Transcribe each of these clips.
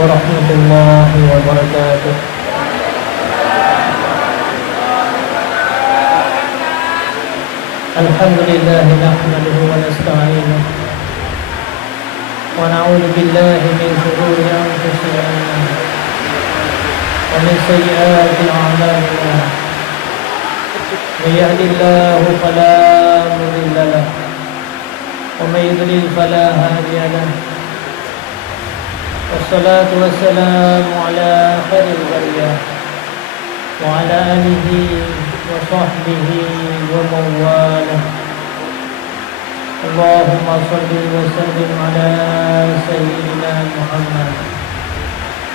ورحمة الله وبركاته. الحمد لله نحمده ونستعينه ونعوذ بالله من شرور أنفسنا ومن سيئات أعمالنا. من يهد الله فلا مضل له ومن يضلل فلا هادي له. والصلاة والسلام على خير البرية وعلى آله وصحبه ومن والاه. اللهم صل وسلم على سيدنا محمد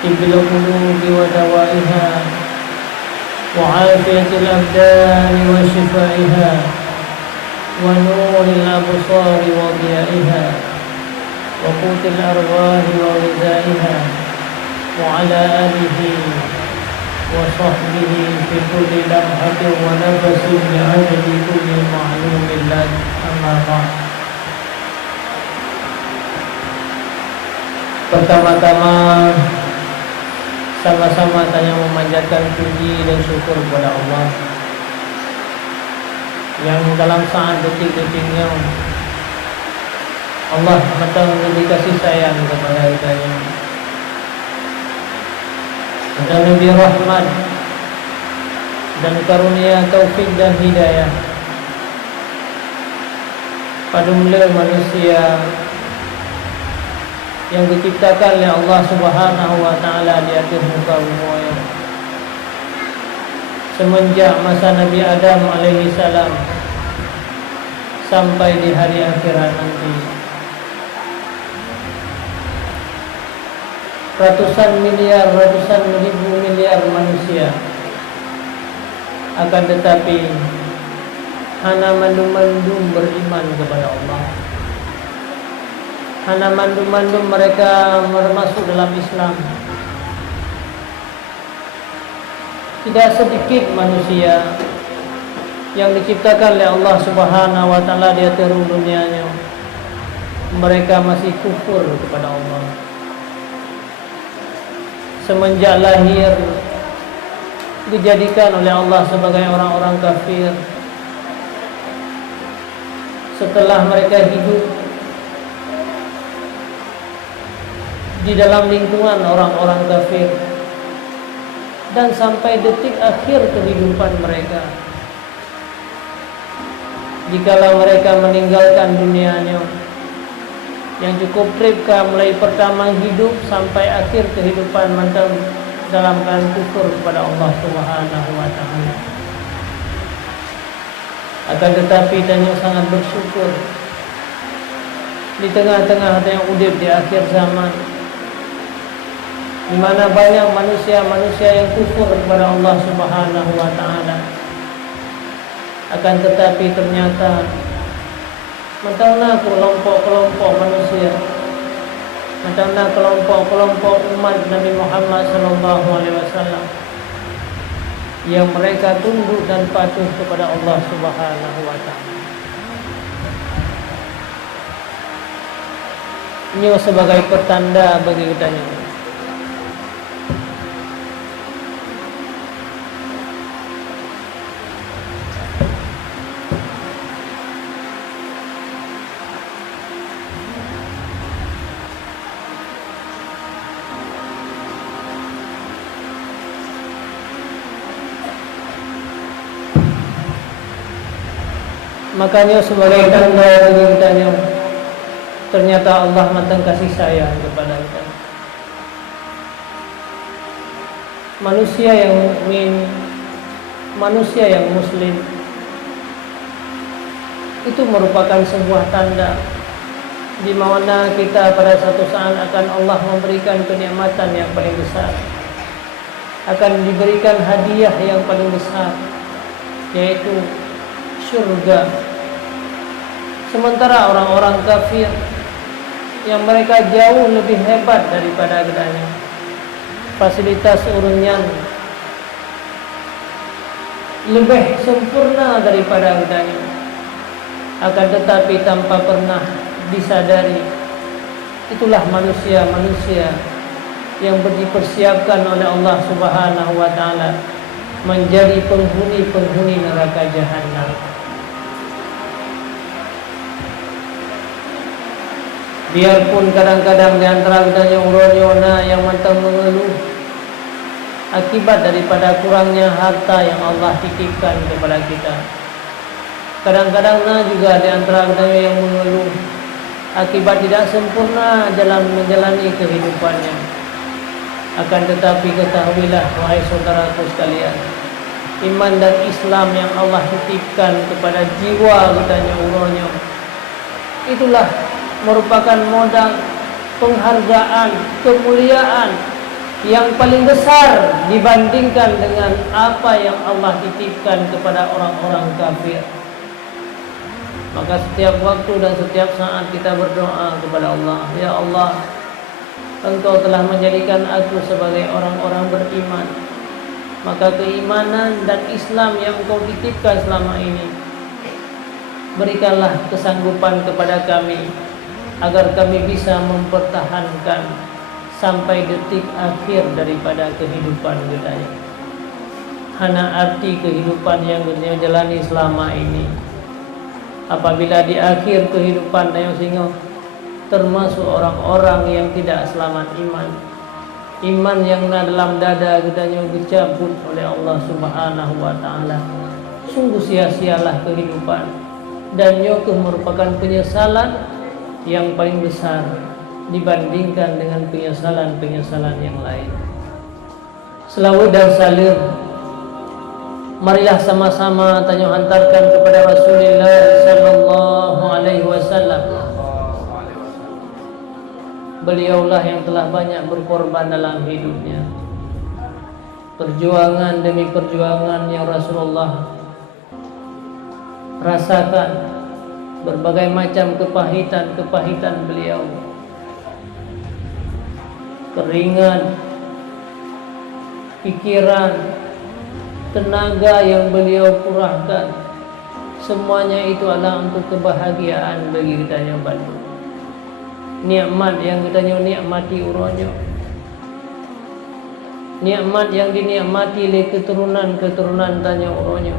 طب القلوب ودوائها وعافية الأبدان وشفائها ونور الأبصار وضيائها وقوت الأرواح وغذائها وعلى آله وصحبه في كل لمحة ونفس بعدد كل معلوم لك. أما بعد. Pertama-tama sama-sama tanya memanjatkan puji dan syukur kepada Allah yang dalam saat detik-detiknya Allah betul memberi kasih sayang kepada kita, dan memberi rahmat dan karunia taufik dan hidayah pada mula manusia yang diciptakan oleh Allah Subhanahu wa taala di atas muka bumi semenjak masa Nabi Adam alaihi salam sampai di hari akhirat nanti. Ratusan miliar, ratusan ribu miliar manusia, akan tetapi hana mandum-mandum beriman kepada Allah. Hana mandum-mandum mereka masuk dalam Islam. Tidak sedikit manusia yang diciptakan oleh Allah Subhanahu wa taala di atas dunianya, mereka masih kufur kepada Allah. Semenjak lahir dijadikan oleh Allah sebagai orang-orang kafir. Setelah mereka hidup di dalam lingkungan orang-orang kafir dan sampai detik akhir kehidupan mereka, jikalau mereka meninggalkan dunianya yang cukup tripka mulai pertama hidup sampai akhir kehidupan dalam keadaan kufur kepada Allah Subhanahu wa taala. Akan tetapi tanya sangat bersyukur di tengah-tengah yang udip di akhir zaman, di mana banyak manusia-manusia yang kufur kepada Allah Subhanahu wa taala. Akan tetapi ternyata mentana kelompok-kelompok manusia, mentana kelompok-kelompok umat Nabi Muhammad sallallahu alaihi wasallam yang mereka tunduk dan patuh kepada Allah Subhanahu wa taala. Ini sebagai pertanda bagi kita ini. Makanya sebagai tanda bagi kita, ternyata Allah matang kasih sayang kepada kita. Manusia yang mukmin, manusia yang muslim, itu merupakan sebuah tanda di mana kita pada satu saat akan Allah memberikan kenikmatan yang paling besar, akan diberikan hadiah yang paling besar, yaitu syurga. Sementara orang-orang kafir yang mereka jauh lebih hebat daripada kitanya, fasilitas urunyan lebih sempurna daripada kitanya, akan tetapi tanpa pernah disadari, itulah manusia-manusia yang dipersiapkan oleh Allah Subhanahu wa taala menjadi penghuni-penghuni neraka jahanam. Biarpun kadang-kadang di antara kita yang mantap mengeluh akibat daripada kurangnya harta yang Allah titipkan kepada kita. Kadang-kadang juga di antara kita yang mengeluh akibat tidak sempurna jalan menjalani kehidupannya. Akan tetapi ketahuilah wahai saudaraku sekalian, iman dan Islam yang Allah titipkan kepada jiwa katanya uronya, itulah merupakan modal penghargaan, kemuliaan yang paling besar dibandingkan dengan apa yang Allah titipkan kepada orang-orang kafir. Maka setiap waktu dan setiap saat kita berdoa kepada Allah, ya Allah, Engkau telah menjadikan aku sebagai orang-orang beriman, maka keimanan dan Islam yang Engkau titipkan selama ini, berikanlah kesanggupan kepada kami agar kami bisa mempertahankan sampai detik akhir daripada kehidupan kita. Hana arti kehidupan yang kita jalani selama ini, apabila di akhir kehidupan tayo singo termasuk orang-orang yang tidak selamat iman yang dalam dada kita dicabut oleh Allah Subhanahu wa taala, sungguh sia-sialah kehidupan, dan itu merupakan penyesalan yang paling besar dibandingkan dengan penyesalan-penyesalan yang lain. Selawat dan salam marilah sama-sama tanya hantarkan kepada Rasulullah sallallahu alaihi wasallam. Beliaulah yang telah banyak berkorban dalam hidupnya. Perjuangan demi perjuangan yang Rasulullah rasakan, berbagai macam kepahitan beliau, keringat, pikiran, tenaga yang beliau curahkan, semuanya itu adalah untuk kebahagiaan bagi kita yang baru. Nikmat yang kita nikmati uronyo, nikmat yang dinikmati oleh keturunan tanya uronyo,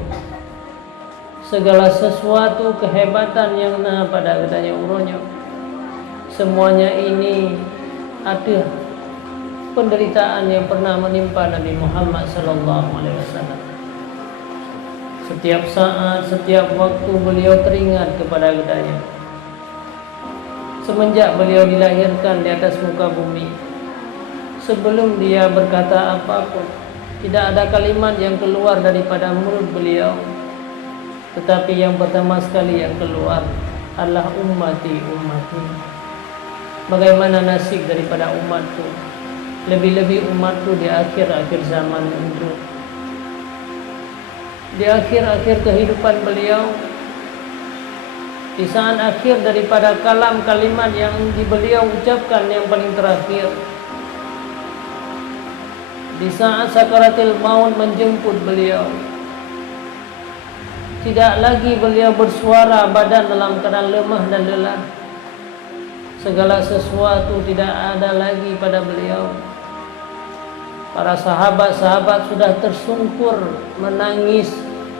segala sesuatu kehebatan yang pada katanya uronyo, semuanya ini ada penderitaan yang pernah menimpa Nabi Muhammad sallallahu alaihi wasallam. Setiap saat, setiap waktu beliau teringat kepada katanya. Semenjak beliau dilahirkan di atas muka bumi, sebelum dia berkata apapun, tidak ada kalimat yang keluar daripada mulut beliau, tetapi yang pertama sekali yang keluar adalah ummati. Bagaimana nasib daripada umatku, lebih-lebih umatku di akhir-akhir zaman itu, di akhir-akhir kehidupan beliau, di saat akhir daripada kalimat yang beliau ucapkan yang paling terakhir, di saat sakaratil maut menjemput beliau, tidak lagi beliau bersuara, badan dalam keadaan lemah dan lelah, segala sesuatu tidak ada lagi pada beliau. Para sahabat-sahabat sudah tersungkur menangis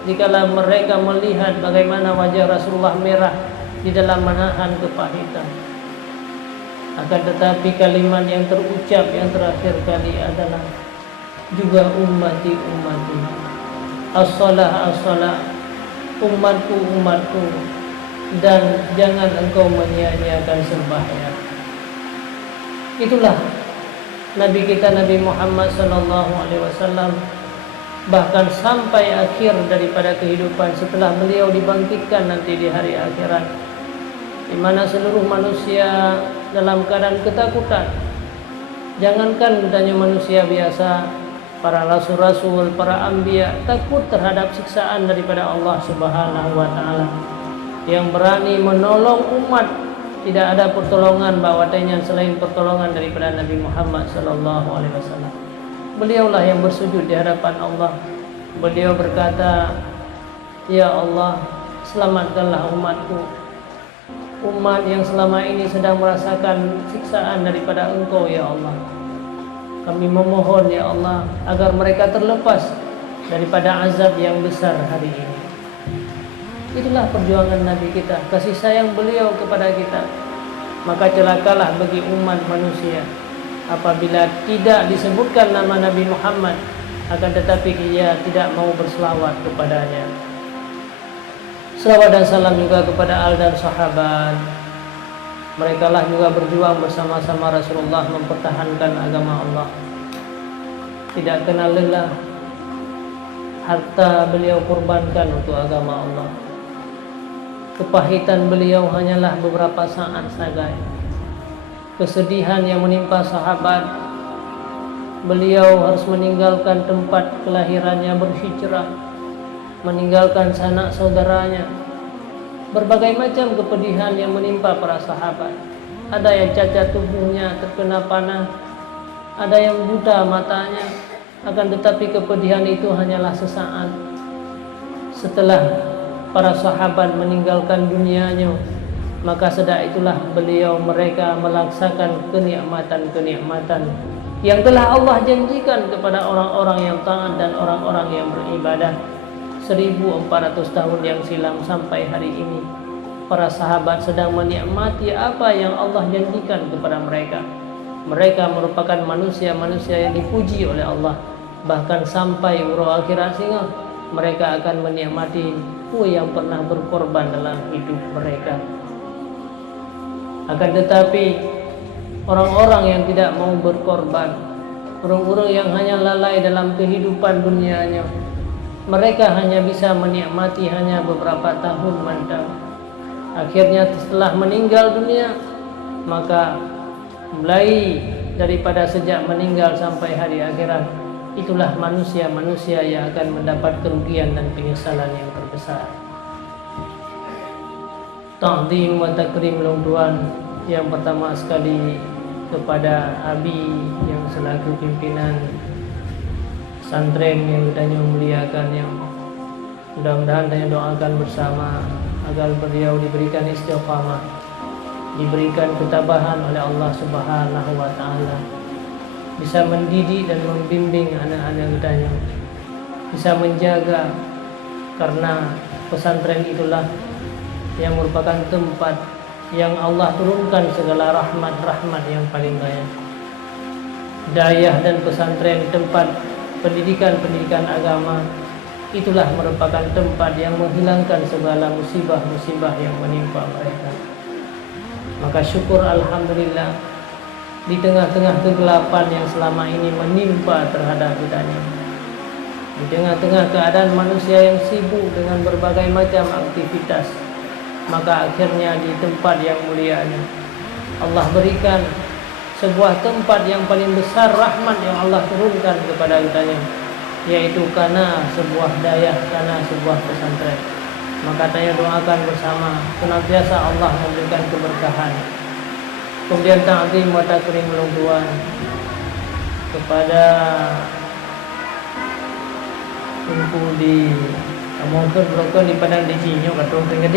dikala mereka melihat bagaimana wajah Rasulullah merah di dalam menahan kepahitan. Akan tetapi kalimat yang terucap yang terakhir kali adalah juga ummati, as-salah, umatku, dan jangan engkau menyia-nyiakan sembahyang. Itulah Nabi kita Nabi Muhammad sallallahu alaihi wasallam. Bahkan sampai akhir daripada kehidupan, setelah beliau dibangkitkan nanti di hari akhirat, di mana seluruh manusia dalam keadaan ketakutan. Jangankan tanya manusia biasa, para rasul-rasul, para anbiya takut terhadap siksaan daripada Allah Subhanahu wa taala. Yang berani menolong umat, tidak ada pertolongan bahwatanya selain pertolongan daripada Nabi Muhammad sallallahu alaihi wasallam. Beliaulah yang bersujud di hadapan Allah. Beliau berkata, ya Allah, selamatkanlah umatku, umat yang selama ini sedang merasakan siksaan daripada Engkau ya Allah. Kami memohon ya Allah agar mereka terlepas daripada azab yang besar hari ini. Itulah perjuangan Nabi kita, kasih sayang beliau kepada kita. Maka celakalah bagi umat manusia apabila tidak disebutkan nama Nabi Muhammad, akan tetapi dia tidak mau berselawat kepadanya. Selawat dan salam juga kepada al dan sahabat. Mereka lah juga berjuang bersama-sama Rasulullah mempertahankan agama Allah. Tidak kenal lelah, harta beliau korbankan untuk agama Allah. Kepahitan beliau hanyalah beberapa saat saja. Kesedihan yang menimpa sahabat, beliau harus meninggalkan tempat kelahirannya, berhijrah, meninggalkan sanak saudaranya. Berbagai macam kepedihan yang menimpa para sahabat. Ada yang cacat tubuhnya, terkena panah, ada yang buta matanya. Akan tetapi kepedihan itu hanyalah sesaat. Setelah para sahabat meninggalkan dunianya, maka sedak itulah mereka melaksakan kenikmatan-kenikmatan yang telah Allah janjikan kepada orang-orang yang taat dan orang-orang yang beribadah. 1400 tahun yang silam sampai hari ini, para sahabat sedang menikmati apa yang Allah janjikan kepada mereka. Mereka merupakan manusia-manusia yang dipuji oleh Allah. Bahkan sampai urut akhirat sehingga mereka akan menikmati yang pernah berkorban dalam hidup mereka. Akan tetapi orang-orang yang tidak mau berkorban, orang-orang yang hanya lalai dalam kehidupan dunianya, mereka hanya bisa menikmati hanya beberapa tahun mantap. Akhirnya setelah meninggal dunia, maka mulai daripada sejak meninggal sampai hari akhirat, itulah manusia-manusia yang akan mendapat kerugian dan penyesalan yang terbesar. Ta'zim wa takrim Tuhan yang pertama sekali kepada Abi yang selaku pimpinan pesantren yang kita muliakan, yang mudah-mudahan kita doakan bersama agar beliau diberikan istiqamah, diberikan ketabahan oleh Allah Subhanahu wa taala, bisa mendidik dan membimbing anak-anak kita, bisa menjaga, karena pesantren itulah yang merupakan tempat yang Allah turunkan segala rahmat-rahmat yang paling banyak. Dayah dan pesantren, tempat pendidikan agama, itulah merupakan tempat yang menghilangkan segala musibah-musibah yang menimpa mereka. Maka syukur alhamdulillah di tengah-tengah kegelapan yang selama ini menimpa terhadap kita, di tengah-tengah keadaan manusia yang sibuk dengan berbagai macam aktivitas, maka akhirnya di tempat yang mulia ini Allah berikan sebuah tempat yang paling besar rahmat yang Allah turunkan kepada kita, yaitu karena sebuah dayah, karena sebuah pesantren. Maka saya doakan bersama senantiasa Allah memberikan keberkahan. Kemudian ta'zim wa takrim Tuhan kepada Tunku di mungkin di Padang di Jinyo katong tengah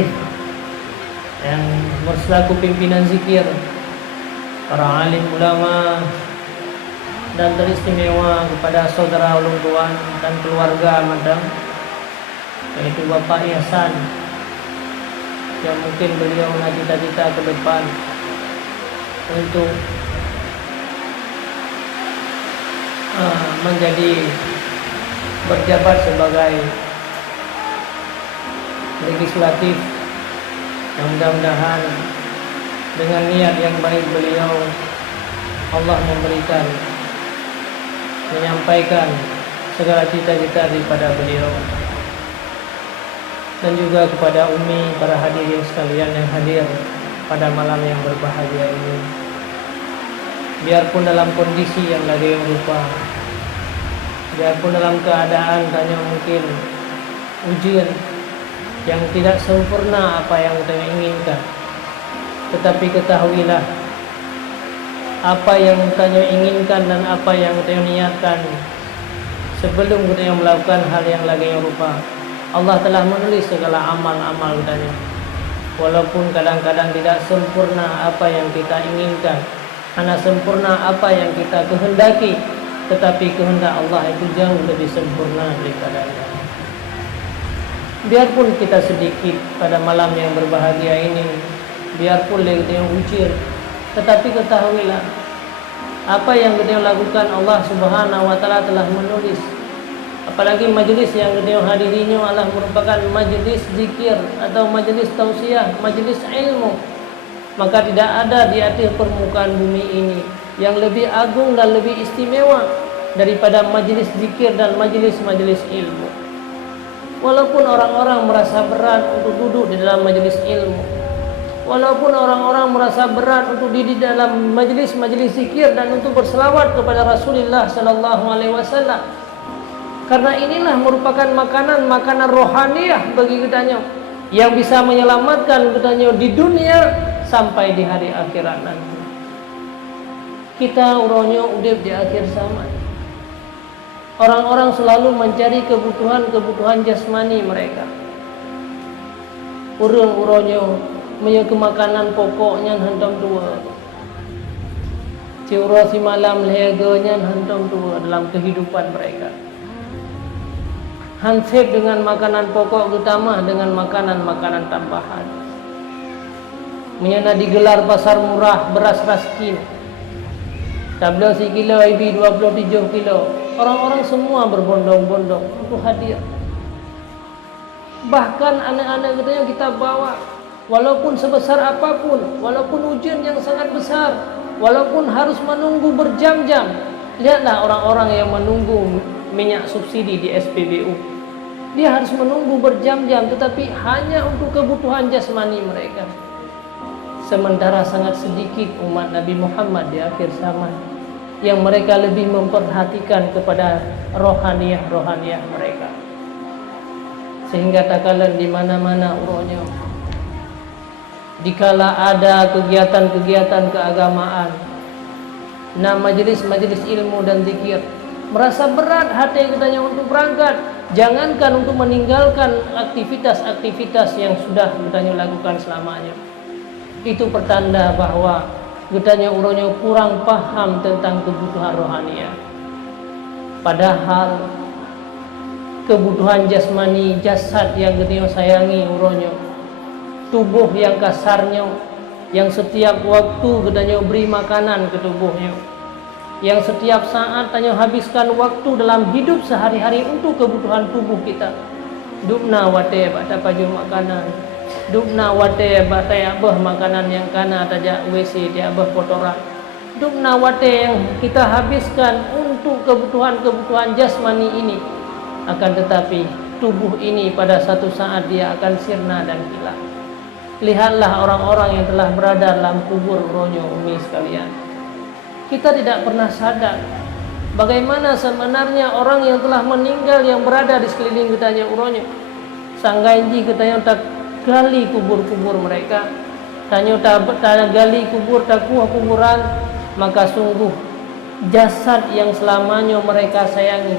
yang berselaku pimpinan zikir, para alim ulama, dan teristimewa kepada saudara ulung tuan dan keluarga madam, yaitu Bapak Ihsan, yang mungkin beliau cita-cita ke depan untuk menjadi berjabat sebagai legislatif. Yang mudah-mudahan dengan niat yang baik beliau, Allah memberikan, menyampaikan segala cita-cita daripada beliau. Dan juga kepada Umi, para hadirin sekalian yang hadir pada malam yang berbahagia ini, biarpun dalam kondisi yang lagi yang rupa, biarpun dalam keadaan tanya mungkin ujian yang tidak sempurna apa yang kita inginkan, tetapi ketahuilah apa yang kita inginkan dan apa yang kita niatkan sebelum kita melakukan hal yang lagi yang rupa, Allah telah menulis segala amal-amal kita. Walaupun kadang-kadang tidak sempurna apa yang kita inginkan, hanya sempurna apa yang kita kehendaki, tetapi kehendak Allah itu jauh lebih sempurna daripadanya. Biarpun kita sedikit pada malam yang berbahagia ini, biarpun kita ucil, tetapi ketahuilah apa yang kita lakukan Allah Subhanahu wa taala telah menulis. Apalagi majlis yang kita hadirinya adalah merupakan majlis zikir atau majlis tausiah, majlis ilmu. Maka tidak ada di atas permukaan bumi ini yang lebih agung dan lebih istimewa daripada majlis zikir dan majlis-majlis ilmu. Walaupun orang-orang merasa berat untuk duduk di dalam majlis ilmu, walaupun orang-orang merasa berat untuk di dalam majlis-majlis zikir dan untuk berselawat kepada Rasulullah sallallahu alaihi wasallam, karena inilah merupakan makanan rohaniah bagi kitanya yang bisa menyelamatkan kitanya di dunia sampai di hari akhirat nanti. Kita uronyo udip di akhir zaman. Orang-orang selalu mencari kebutuhan jasmani mereka. Urung-uronyo punya kemakanan pokoknya hentam tua. Ciura si malam leheganya hentam tua dalam kehidupan mereka. Hansip dengan makanan pokok utama dengan makanan-makanan tambahan. Menyana digelar pasar murah beras raskin. 11 kilo, IB 27 kilo. Orang-orang semua berbondong-bondong untuk hadir. Bahkan anak-anak kita yang kita bawa, walaupun sebesar apapun, walaupun ujian yang sangat besar, walaupun harus menunggu berjam-jam. Lihatlah orang-orang yang menunggu minyak subsidi di SPBU. Dia harus menunggu berjam-jam, tetapi hanya untuk kebutuhan jasmani mereka. Sementara sangat sedikit umat Nabi Muhammad di akhir zaman yang mereka lebih memperhatikan kepada rohaniah mereka. Sehingga tak kalah di mana-mana uronya, dikala ada kegiatan-kegiatan keagamaan, nah majlis-majlis ilmu dan zikir, merasa berat hati kitanya untuk berangkat. Jangankan untuk meninggalkan aktivitas-aktivitas yang sudah kitanya lakukan selamanya. Itu pertanda bahwa kitanya uronya kurang paham tentang kebutuhan rohaniah. Padahal kebutuhan jasmani, jasad yang kitanya sayangi uronya, tubuh yang kasarnya, yang setiap waktu kitanya beri makanan ke tubuhnya, yang setiap saat tanya habiskan waktu dalam hidup sehari-hari untuk kebutuhan tubuh kita. Dupna wate bata paju makanan, dupna wate bata abah makanan yang kana tajak WC dia abah kotoran. Dupna wate yang kita habiskan untuk kebutuhan-kebutuhan jasmani ini. Akan tetapi tubuh ini pada satu saat dia akan sirna dan hilang. Lihatlah orang-orang yang telah berada dalam kubur uronyo umi sekalian. Kita tidak pernah sadar bagaimana sebenarnya orang yang telah meninggal yang berada di sekeliling kitanya uronyo. Sanggainji kitanya tak gali kubur-kubur mereka, tanya tak gali kubur takuah kuburan, maka sungguh jasad yang selamanya mereka sayangi,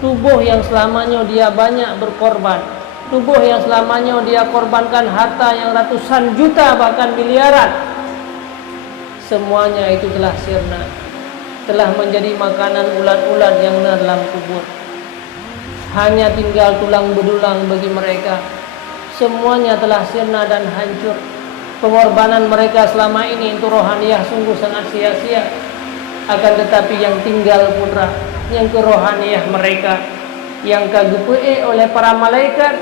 tubuh yang selamanya dia banyak berkorban, tubuh yang selamanya dia korbankan harta yang ratusan juta bahkan miliaran, semuanya itu telah sirna, telah menjadi makanan ulat-ulat yang dalam kubur. Hanya tinggal tulang belulang bagi mereka. Semuanya telah sirna dan hancur. Pengorbanan mereka selama ini untuk rohaniah sungguh sangat sia-sia. Akan tetapi yang tinggal putra, yang kerohaniah mereka, yang kagupee oleh para malaikat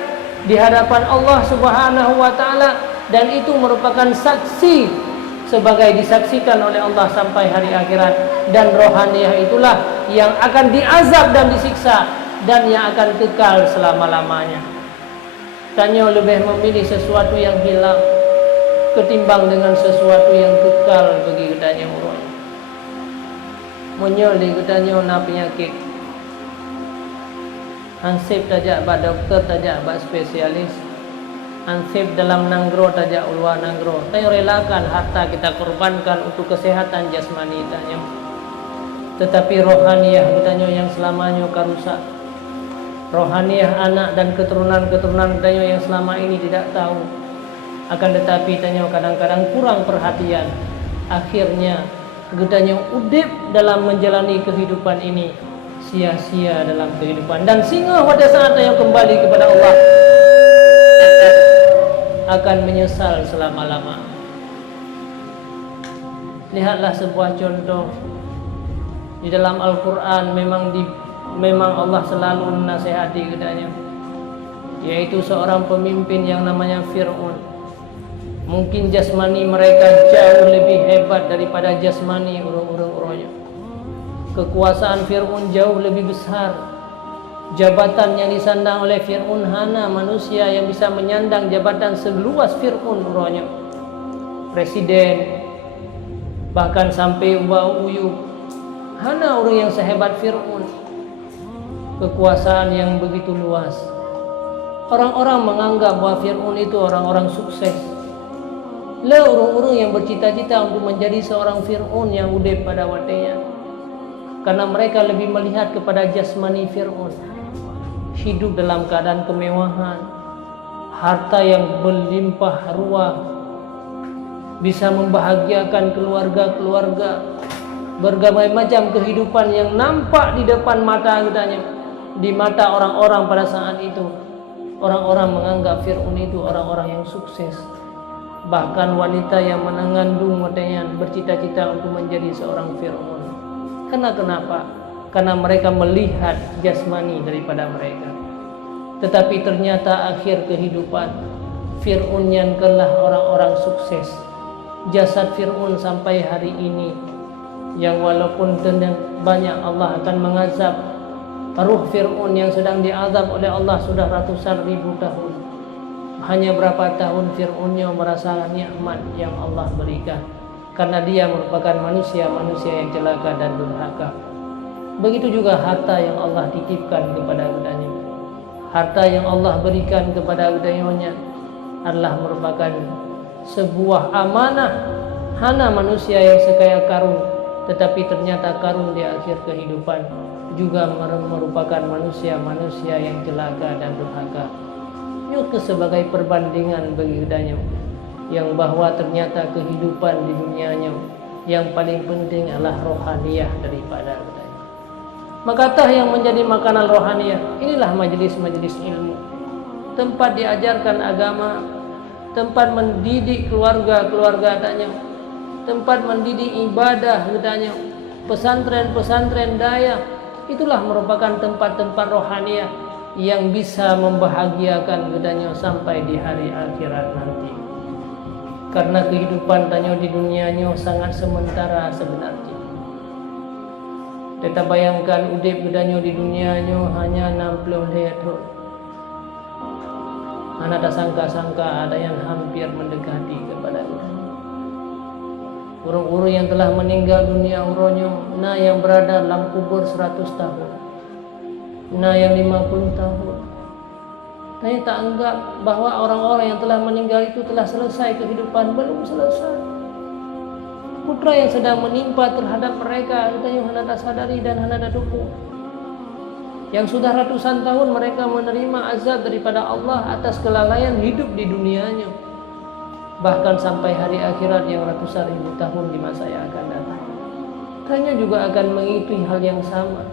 di hadapan Allah Subhanahu wa taala, dan itu merupakan saksi sebagai disaksikan oleh Allah sampai hari akhirat. Dan rohaniah itulah yang akan diazab dan disiksa dan yang akan kekal selama-lamanya. Tanya lebih memilih sesuatu yang hilang ketimbang dengan sesuatu yang kekal bagi kitanya orang. Menyoli kitanya na penyakit, ansip tajak bak dokter, tajak bak spesialis, ansip dalam nanggro tajak ulwa nanggro. Tanya relakan harta kita korbankan untuk kesehatan jasmani tanya. Tetapi rohaniah kitanya yang selamanya karusak. Rohaniah anak dan keturunan-keturunan tanya yang selama ini tidak tahu. Akan tetapi tanya kadang-kadang kurang perhatian. Akhirnya gedanya udip dalam menjalani kehidupan ini sia-sia dalam kehidupan, dan sehingga pada saat yang kembali kepada Allah akan menyesal selama-lama. Lihatlah sebuah contoh di dalam Al-Quran, memang Allah selalu menasihati gedanya, yaitu seorang pemimpin yang namanya Fir'aun. Mungkin jasmani mereka jauh lebih hebat daripada jasmani orang-orangnya. Kekuasaan Fir'aun jauh lebih besar. Jabatan yang disandang oleh Fir'aun hana manusia yang bisa menyandang jabatan seluas Fir'aun orangnya. Presiden, bahkan sampai ubah uyuh, hana orang yang sehebat Fir'aun. Kekuasaan yang begitu luas. Orang-orang menganggap bahwa Fir'aun itu orang-orang sukses. Lah orang-orang yang bercita-cita untuk menjadi seorang Fir'aun yang udip pada waktunya, karena mereka lebih melihat kepada jasmani Fir'aun, hidup dalam keadaan kemewahan, harta yang berlimpah ruah, bisa membahagiakan keluarga-keluarga, berbagai macam kehidupan yang nampak di depan mata katanya, di mata orang-orang pada saat itu. Orang-orang menganggap Fir'aun itu orang-orang yang sukses. Bahkan wanita yang mengandung katanya bercita-cita untuk menjadi seorang Fir'aun. Kenapa? Karena mereka melihat jasmani daripada mereka. Tetapi ternyata akhir kehidupan Fir'aun yang kelah orang-orang sukses. Jasad Fir'aun sampai hari ini, yang walaupun banyak Allah akan mengazab ruh Fir'aun yang sedang diazab oleh Allah sudah ratusan ribu tahun. Hanya berapa tahun Fir'aunnya merasa nikmat yang Allah berikan, karena dia merupakan manusia-manusia yang celaka dan durhaka. Begitu juga harta yang Allah titipkan kepada budanya. Harta yang Allah berikan kepada budanya adalah merupakan sebuah amanah. Hana manusia yang sekaya karun, tetapi ternyata karun di akhir kehidupan juga merupakan manusia-manusia yang celaka dan durhaka. Itu sebagai perbandingan bagi budanya, yang bahwa ternyata kehidupan di dunianya yang paling penting adalah rohaniyah daripada budaya. Makatah yang menjadi makanan rohaniyah, inilah majelis-majelis ilmu, tempat diajarkan agama, tempat mendidik keluarga-keluarga katanya, tempat mendidik ibadah katanya, pesantren-pesantren daya. Itulah merupakan tempat-tempat rohaniyah yang bisa membahagiakan katanya sampai di hari akhirat nanti. Karena kehidupan tanya di dunianya sangat sementara sebenarnya. Kita bayangkan udip katanya di dunianya hanya 60 tahun. Anda tak sangka-sangka ada yang hampir mendekati kepada kita. Orang-orang yang telah meninggal dunia uronyo, nah yang berada dalam kubur 100 tahun, nah yang 50 tahun. Saya tak anggap bahawa orang-orang yang telah meninggal itu telah selesai kehidupan. Belum selesai. Putra yang sedang menimpa terhadap mereka, katanya hendak tak sadari dan hendak tak dukung. Yang sudah ratusan tahun mereka menerima azab daripada Allah atas kelalaian hidup di dunianya. Bahkan sampai hari akhirat yang ratusan ribu tahun di masa yang akan datang. Tanya juga akan mengikuti hal yang sama.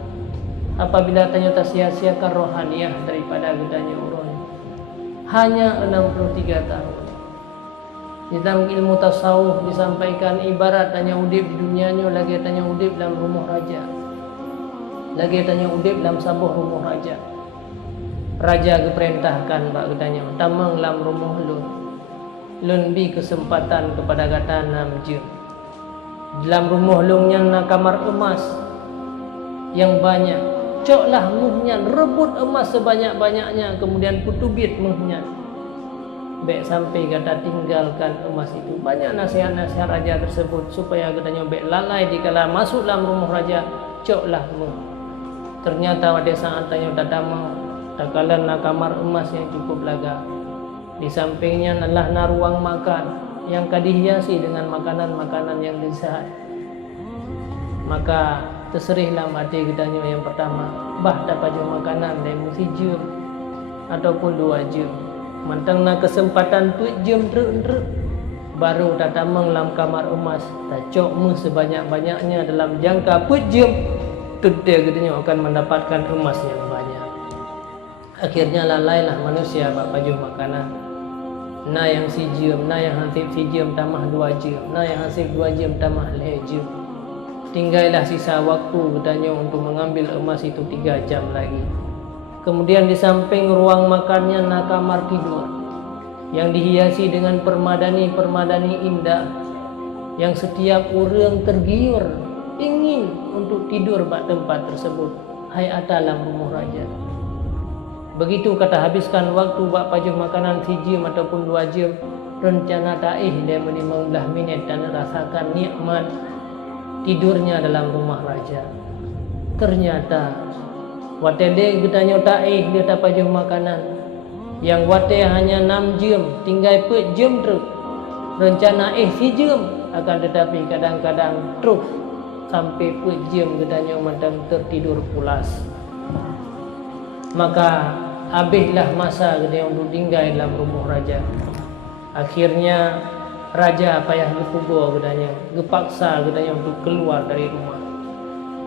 Apabila tanya tak sia-siakan rohaniyah daripada gedanya orang. Hanya 63 tahun. Di dalam ilmu tasawuf disampaikan ibarat tanya udip di dunianya, lagi tanya udip dalam rumah raja, lagi tanya udip dalam sabuh rumah raja. Raja keperintahkan bak gedanya tamang dalam rumah lun bi kesempatan kepada kata namjir. Dalam rumah lungnya na kamar emas yang banyak. Coklah muhnya, rebut emas sebanyak-banyaknya, kemudian kutubit muhnya. Baik sampai kata tinggalkan emas itu. Banyak nasihat-nasihat raja tersebut supaya katanya baik lalai dikala masuk dalam rumah raja, coklah muh. Ternyata pada saat tanya dadama, takalan na kamar emas yang cukup laga. Di sampingnya adalah na ruang makan yang dihiasi dengan makanan-makanan yang lezat. Maka terserihlah mati gedanya yang pertama, bah dapat jual makanan dari mesti jam ataupun 2 jam. Mantangna kesempatan tu jam druk baru tatamang dalam kamar emas, tacok mu sebanyak-banyaknya dalam jangka pejam, tentu katanya akan mendapatkan emas yang banyak. Akhirnya lalailah manusia bak pajuh makanan. Na yang si jam, na yang hansip si jam tambah 2 jam, na yang hansip 2 jam tambah 5 jam. Tinggallah sisa waktu katanya untuk mengambil emas itu 3 jam lagi. Kemudian di samping ruang makannya na kamar tidur yang dihiasi dengan permadani-permadani indah, yang setiap orang tergiur ingin untuk tidur pada tempat tersebut. Hai dalam rumah raja. Begitu kata habiskan waktu bak pajuh makanan 1 jam ataupun 2 jam, rencana taih dia 15 minit dan rasakan nikmat tidurnya dalam rumah raja. Ternyata watede getanya taih dia tak pajuh makanan. Yang wate hanya 6 jam, tinggal per jam terus. Rencana 1 jam, akan tetapi kadang-kadang terus sampai per jam katanya macam tertidur pulas. Maka habislah masa katanya untuk tinggal dalam rumah raja. Akhirnya raja payah berkubar katanya, gepaksa katanya untuk keluar dari rumah.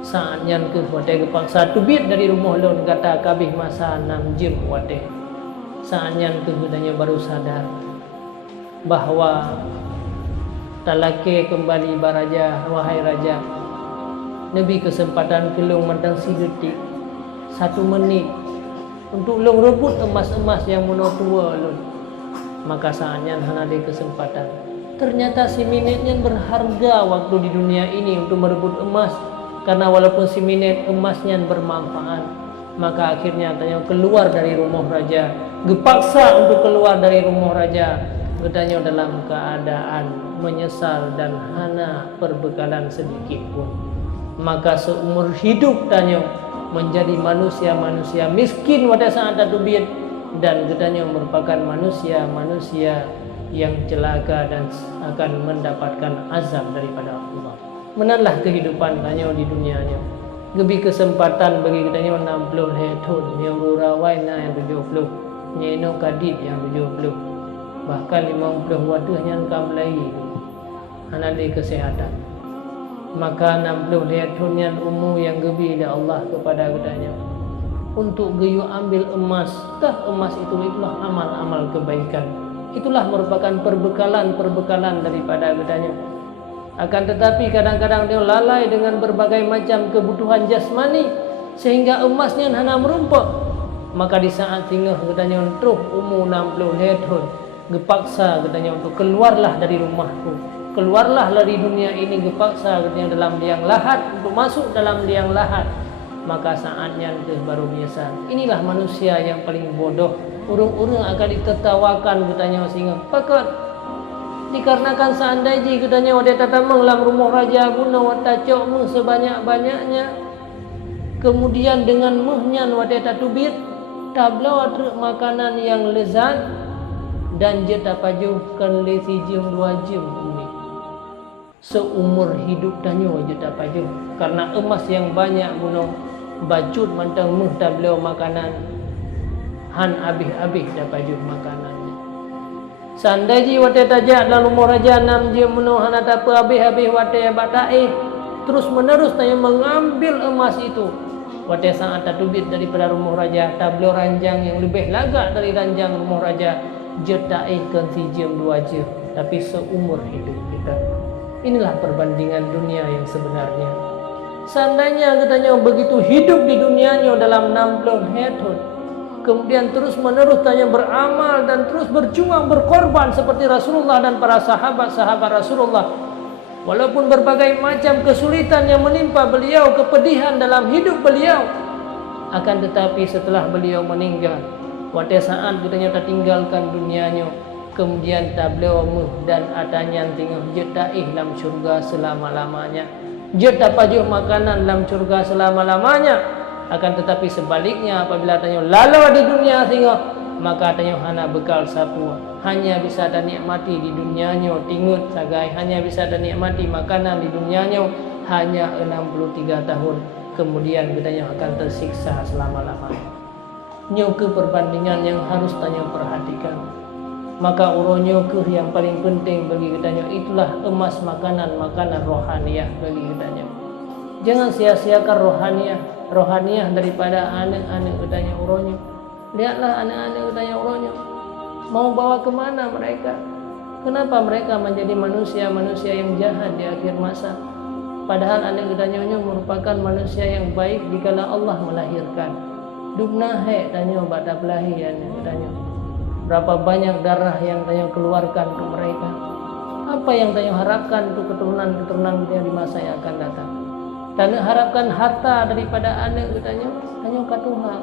Saatnya ke wate gepaksa tubit dari rumah lon, kata habis masa 6 jam wate. Saatnya kemudiannya baru sadar bahawa talake kembali baraja, wahai raja, Nabi kesempatan kelong mentang si detik 1 menit untuk long rebut emas-emas yang monotua lon. Maka saatnya hana ada kesempatan. Ternyata si minitnya berharga waktu di dunia ini untuk merebut emas, karena walaupun si minit emasnya bermanfaat. Maka akhirnya tanya keluar dari rumah raja, gepaksa untuk keluar dari rumah raja, katanya dalam keadaan menyesal dan hana perbekalan sedikit pun. Maka seumur hidup tanya menjadi manusia-manusia miskin pada saat tadubit, dan katanya merupakan manusia-manusia yang celaka dan akan mendapatkan azab daripada Allah. Menalah kehidupan tanya di dunianya. Lebih kesempatan bagi katanya 60 tahun, yang rurawai na yang 70, nyeno kadit yang 70, bahkan 50 waduhnya kam lagi hanali kesehatan. Maka 60 tahun yang umur yang gebi dah Allah kepada katanya untuk geyu ambil emas. Tah emas itulah amal-amal kebaikan. Itulah merupakan perbekalan daripada katanya. Akan tetapi kadang-kadang dia lalai dengan berbagai macam kebutuhan jasmani sehingga emasnya hana merumpuk. Maka di saat tinggal katanya untuk umur 60 tahun, gepaksa katanya untuk keluarlah dari rumahku, keluarlah dari dunia ini, gepaksa katanya dalam liang lahat, untuk masuk dalam liang lahat. Maka saatnya itu baru biasa. Inilah manusia yang paling bodoh. Urung-urung akan ditertawakan katanya sehingga pakat. Dikarenakan seandainya katanya wadah tatamang dalam rumah raja guna wadah cokmu sebanyak-banyaknya, kemudian dengan muhnya wadah tatubit tablau truk makanan yang lezat, dan je tapajuhkan lesi jam 2 jam ini. Seumur hidup tanya je tapajuh, karena emas yang banyak guna bacut mantang muh tablau makanan han habis-habis tapajuh makanan. Sandai wate tajak dalam rumah raja 6 jam menuh hana tak apa habis-habis wate batai terus menerus tanya mengambil emas itu. Wate saat tatubit daripada rumah raja tablo ranjang yang lebih lagak dari ranjang rumah raja jetai kan 1 jam 2 jam, tapi seumur hidup kita. Inilah perbandingan dunia yang sebenarnya. Seandainya katanya begitu hidup di dunianya dalam 60 tahun, kemudian terus menerus tanya beramal dan terus berjuang berkorban seperti Rasulullah dan para sahabat-sahabat Rasulullah, walaupun berbagai macam kesulitan yang menimpa beliau, kepedihan dalam hidup beliau, akan tetapi setelah beliau meninggal, pada saat katanya tertinggalkan dunianya, kemudian tableau dan adanya tinggal jetaih dalam syurga selama-lamanya, jeta pajuh makanan dalam syurga selama-lamanya. Akan tetapi sebaliknya apabila tanya lalu di dunia sehingga maka tanya hana bekal sapu, hanya bisa dan nikmati di dunianya tingut sagai, hanya bisa dan nikmati makanan di dunianya hanya 63 tahun, kemudian katanya akan tersiksa selama-lamanya. Nyo ke perbandingan yang harus tanya perhatikan. maka uronyo ke yang paling penting bagi katanya itulah emas makanan rohaniah bagi katanya. Jangan sia-siakan rohaniah daripada anak-anak katanya uronyo. Lihatlah anak-anak katanya uronyo mau bawa kemana mereka? Kenapa mereka menjadi manusia-manusia yang jahat di akhir masa? Padahal anak katanya merupakan manusia yang baik dikala Allah melahirkan. Dubnahe tanya pada belahi anak katanya. Berapa banyak darah yang tanya keluarkan ke mereka. Apa yang tanya harapkan untuk keturunan-keturunan dia di masa yang akan datang. Tanya harapkan harta daripada anak tanya katuha.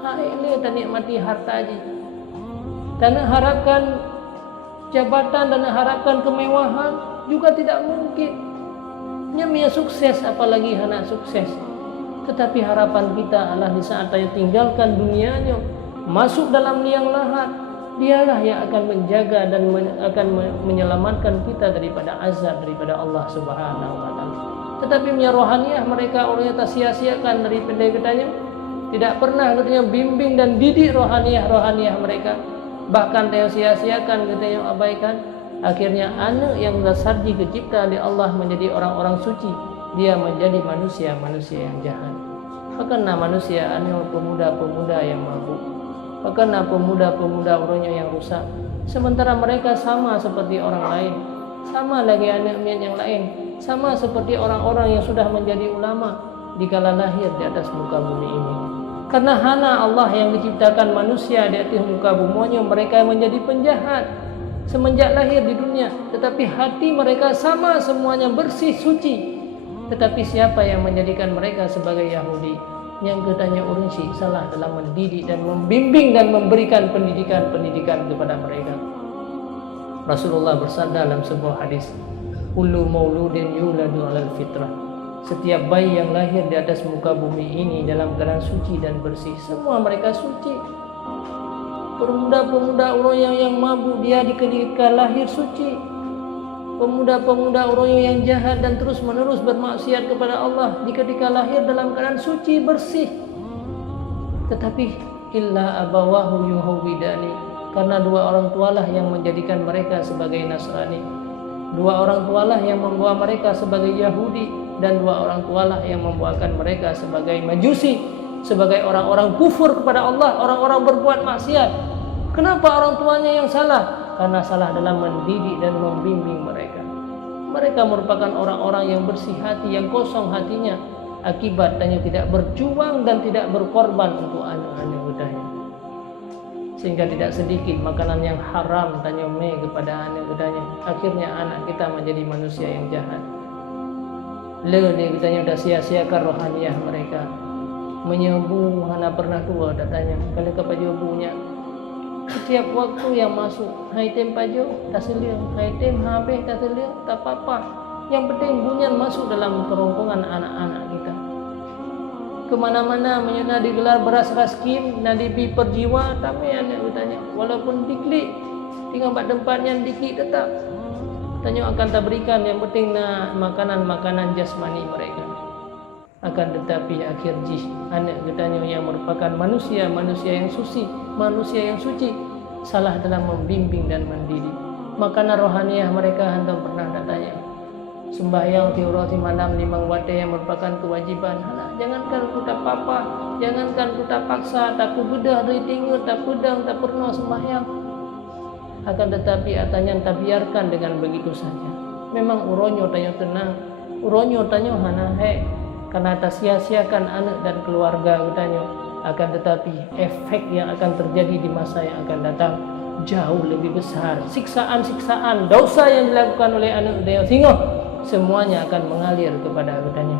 Ini tanya mati harta aja. Tanya harapkan jabatan dan harapkan kemewahan juga tidak mungkin. Nya sukses apalagi anak sukses. Tetapi harapan kita adalah di saat tanya tinggalkan dunianya, masuk dalam liang lahat, dialah yang akan menjaga dan akan menyelamatkan kita daripada azab daripada Allah Subhanahu wa taala. Tetapi punya rohaniah mereka orangnya tak sia-siakan dari pendek katanya. Tidak pernah katanya bimbing dan didik rohaniah mereka. Bahkan dia sia-siakan katanya abaikan. Akhirnya anak yang dasarji dicipta oleh Allah menjadi orang-orang suci, dia menjadi manusia-manusia yang jahat. Karena manusia anak pemuda-pemuda yang mabuk. Karena pemuda-pemuda orangnya yang rusak. Sementara mereka sama seperti orang lain, sama lagi anak yang lain, sama seperti orang-orang yang sudah menjadi ulama dikala lahir di atas muka bumi ini. Karena hana Allah yang diciptakan manusia di atas muka bumi, mereka menjadi penjahat semenjak lahir di dunia. Tetapi hati mereka sama semuanya bersih suci. Tetapi siapa yang menjadikan mereka sebagai Yahudi? Yang katanya orang Syekh salah dalam mendidik dan membimbing dan memberikan pendidikan kepada mereka. Rasulullah bersabda dalam sebuah hadis, kullu mauludin yuladu 'alal fitrah. Setiap bayi yang lahir di atas muka bumi ini dalam keadaan suci dan bersih, semua mereka suci. Pemuda-pemuda orang yang mabuk dia diketika lahir suci. Pemuda-pemuda orang yang jahat dan terus-menerus bermaksiat kepada Allah ketika lahir dalam keadaan suci bersih. Tetapi illa abawahu yuhawidani, karena dua orang tualah yang menjadikan mereka sebagai Nasrani. Dua orang tualah yang membawa mereka sebagai Yahudi, dan dua orang tualah yang membuatkan mereka sebagai Majusi, sebagai orang-orang kufur kepada Allah, orang-orang berbuat maksiat. Kenapa orang tuanya yang salah? Karena salah dalam mendidik dan membimbing mereka. Mereka merupakan orang-orang yang bersih hati, yang kosong hatinya, akibatnya tidak berjuang dan tidak berkorban untuk anak-anak budaya. Sehingga tidak sedikit makanan yang haram tanya kepada anak budaya. Akhirnya anak kita menjadi manusia yang jahat. Dia katanya sudah sia-siakan rohaniah mereka. Menyebu hana pernah tua datanya. Kalau kepada ibunya, setiap waktu yang masuk, hai tem pajo tak selia, hai tem habis tak selia, tak apa-apa. Yang penting bunyian masuk dalam kerongkongan anak-anak kita. Kemana-mana menyena digelar beras raskim, nadi bi perjiwa, tapi anak bertanya, walaupun diklik, tinggal pada tempatnya diklik tetap. Tanya akan tak berikan, yang penting nak makanan-makanan jasmani mereka. Akan tetapi akhir anak katanya yang merupakan manusia yang suci, manusia yang suci, salah dalam membimbing dan mendidik. Makanan rohaniah mereka hendak pernah datanya. Sembahyang tiurati malam 5 waktu yang merupakan kewajiban. Jangankan ku tak apa, jangankan ku tak paksa, tak ku bedah dari tinggal, tak pedang, tak pernah sembahyang. Akan tetapi atanya tak biarkan dengan begitu saja. Memang uronyo tanya tenang, uronyo tanya hana karena tak sia-siakan anak dan keluarga katanya. Akan tetapi efek yang akan terjadi di masa yang akan datang jauh lebih besar. Siksaan-siksaan, dosa yang dilakukan oleh anak dia sehingga semuanya akan mengalir kepada katanya.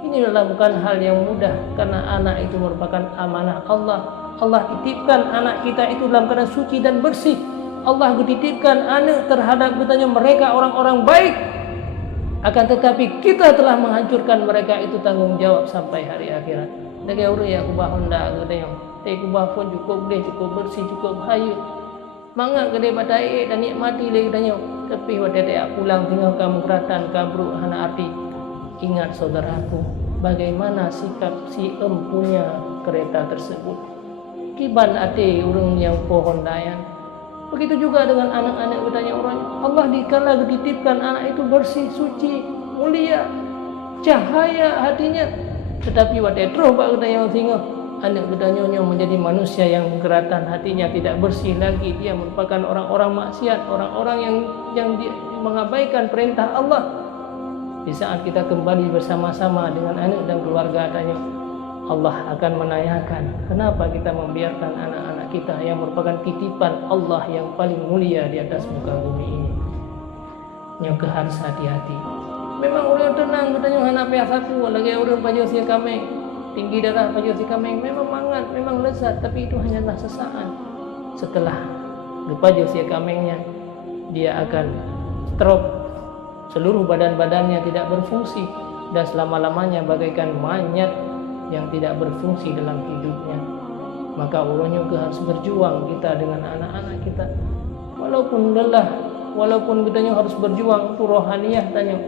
Ini adalah bukan hal yang mudah, karena anak itu merupakan amanah Allah. Allah titipkan anak kita itu dalam keadaan suci dan bersih. Allah titipkan anak terhadap katanya mereka orang-orang baik. Akan tetapi kita telah menghancurkan mereka, itu tanggung jawab sampai hari akhirat. Lagi orang yang kubah honda katanya, kubah pun cukup deh, cukup bersih, cukup hayu. Mangat kedai badai dan nikmati lagi katanya. Tapi waktu dia pulang tinggal kamu keratan kabruk hana arti. Ingat saudaraku, bagaimana sikap si empunya kereta tersebut. Kiban ate urung yang pohon dayan. Begitu juga dengan anak-anak katanya orangnya. Allah dikala dititipkan anak itu bersih, suci, mulia, cahaya hatinya. Tetapi waktu terus pak katanya orang tengok anak katanya menjadi manusia yang geratan hatinya, tidak bersih lagi. Dia merupakan orang-orang maksiat, orang-orang yang mengabaikan perintah Allah. Di saat kita kembali bersama-sama dengan anak dan keluarga katanya, Allah akan menanyakan, kenapa kita membiarkan anak-anak kita yang merupakan titipan Allah yang paling mulia di atas muka bumi ini. Yang harus hati-hati. Memang orang tenang katanya anak pihak satu, lagi orang pajak sia kameng, tinggi darah pajak sia kameng, memang mangat, memang lezat, tapi itu hanyalah sesaat. Setelah pajak sia kamengnya, dia akan stroke, seluruh badan-badannya tidak berfungsi, dan selama-lamanya bagaikan mayat yang tidak berfungsi dalam hidupnya. Maka ulunnya harus berjuang kita dengan anak-anak kita, walaupun lelah, walaupun kita harus berjuang untuk rohaniyah tanya,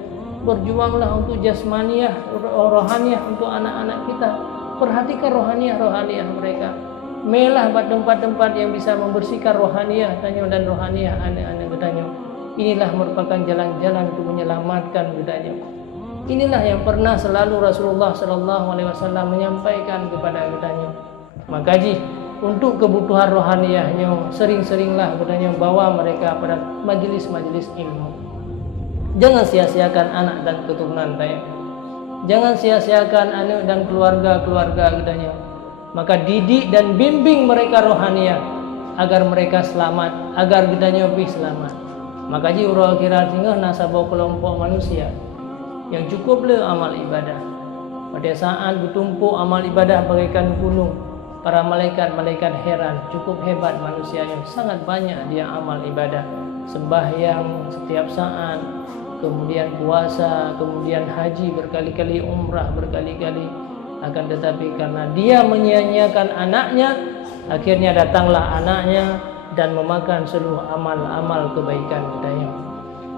berjuanglah untuk jasmaniyah, rohaniyah untuk anak-anak kita. Perhatikan rohaniyah mereka, melah tempat-tempat yang bisa membersihkan rohaniyah tanya dan rohaniyah anak-anak tanya. Inilah merupakan jalan-jalan untuk menyelamatkan budaya. Inilah yang pernah selalu Rasulullah SAW menyampaikan kepada budanya. Maka untuk kebutuhan rohaniyahnya, sering-seringlah budanya bawa mereka pada majelis-majelis ilmu. Jangan sia-siakan anak dan keturunan saya. Jangan sia-siakan anak dan keluarga-keluarga budanya. Maka didik dan bimbing mereka rohaniyah agar mereka selamat, agar budanya lebih selamat. Maka urang kira tinggal nasabah kelompok manusia yang cukuplah amal ibadah. Pada saat bertumpuk amal ibadah bagaikan gunung, para malaikat-malaikat heran, cukup hebat manusia yang sangat banyak dia amal ibadah, sembahyang setiap saat, kemudian puasa, kemudian haji berkali-kali, umrah berkali-kali. Akan tetapi karena dia menyia-nyiakan anaknya, akhirnya datanglah anaknya dan memakan seluruh amal-amal kebaikan katanya.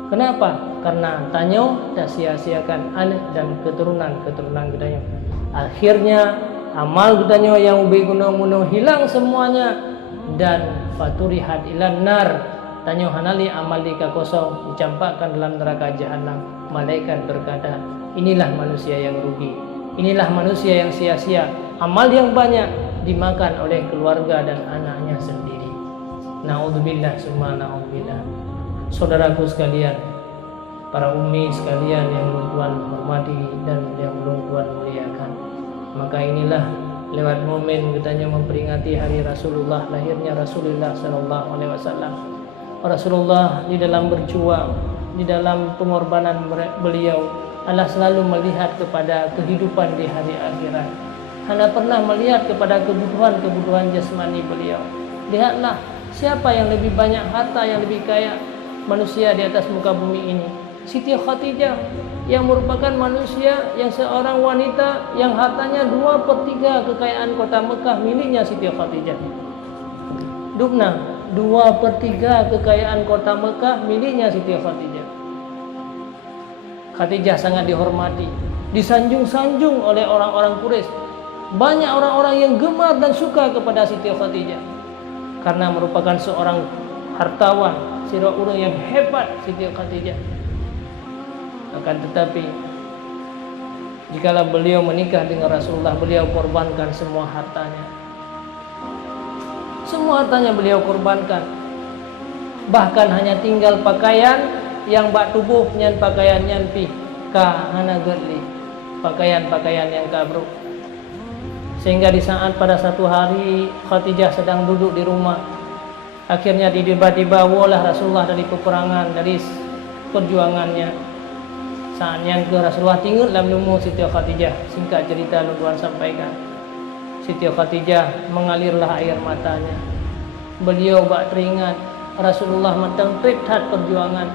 Kenapa? Karena tanya tak sia-siakan anak dan keturunan katanya. Akhirnya amal katanya yang berguna-guna hilang semuanya, dan faturihat ilan nar tanya hanali amal dika kosong dicampakkan dalam neraka jahanam. Malaikat berkata, inilah manusia yang rugi, inilah manusia yang sia-sia, amal yang banyak dimakan oleh keluarga dan anaknya sendiri. Na'udzubillah summa na'udzubillah. Saudaraku sekalian, para ummi sekalian yang belum Tuhan hormati dan yang belum Tuhan muliakan, maka inilah lewat momen katanya memperingati hari Rasulullah, lahirnya Rasulullah SAW. Rasulullah di dalam berjuang, di dalam pengorbanan beliau, Allah selalu melihat kepada kehidupan di hari akhirat. Anda pernah melihat kepada kebutuhan jasmani beliau. Lihatlah siapa yang lebih banyak harta, yang lebih kaya manusia di atas muka bumi ini. Siti Khadijah yang merupakan manusia yang seorang wanita yang hartanya 2/3 kekayaan kota Mekah miliknya Siti Khadijah. Dukna 2/3 kekayaan kota Mekah miliknya Siti Khadijah. Khadijah sangat dihormati, disanjung-sanjung oleh orang-orang Quraisy. Banyak orang-orang yang gemar dan suka kepada Siti Khadijah karena merupakan seorang hartawan, seorang yang hebat Siti Khadijah. Akan tetapi jikalau beliau menikah dengan Rasulullah, beliau korbankan semua hartanya. Semua hartanya beliau korbankan. Bahkan hanya tinggal pakaian yang bak tubuh nyan pakaian nyan pi ka hana gerli, pakaian-pakaian yang kabruk. Sehingga di saat pada satu hari Khadijah sedang duduk di rumah, akhirnya tiba-tiba walah Rasulullah dari peperangan, dari perjuangannya. Saatnya ke Rasulullah tinggal dalam ilmu Siti Khadijah. Singkat cerita Tuhan sampaikan, Siti Khadijah mengalirlah air matanya. Beliau bak teringat Rasulullah matang triphat perjuangan,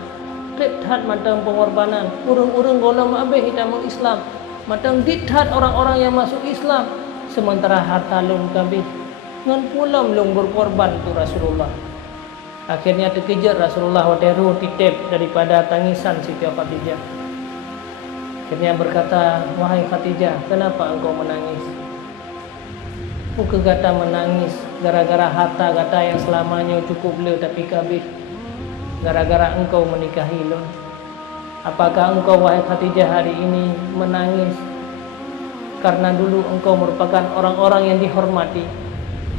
triphat matang pengorbanan, urung-urung golongan abih kita mengislam, matang dithat orang-orang yang masuk Islam, sementara harta lum kabih ngan pulam lum berkorban tu Rasulullah. Akhirnya terkejar Rasulullah wateru titip daripada tangisan Siti Khadijah. Akhirnya berkata, wahai Khadijah, kenapa engkau menangis? Bukan kata menangis gara-gara harta kata yang selamanya cukup le tapi kabeh. Gara-gara engkau menikahi lon. Apakah engkau wahai Khadijah hari ini menangis karena dulu engkau merupakan orang-orang yang dihormati?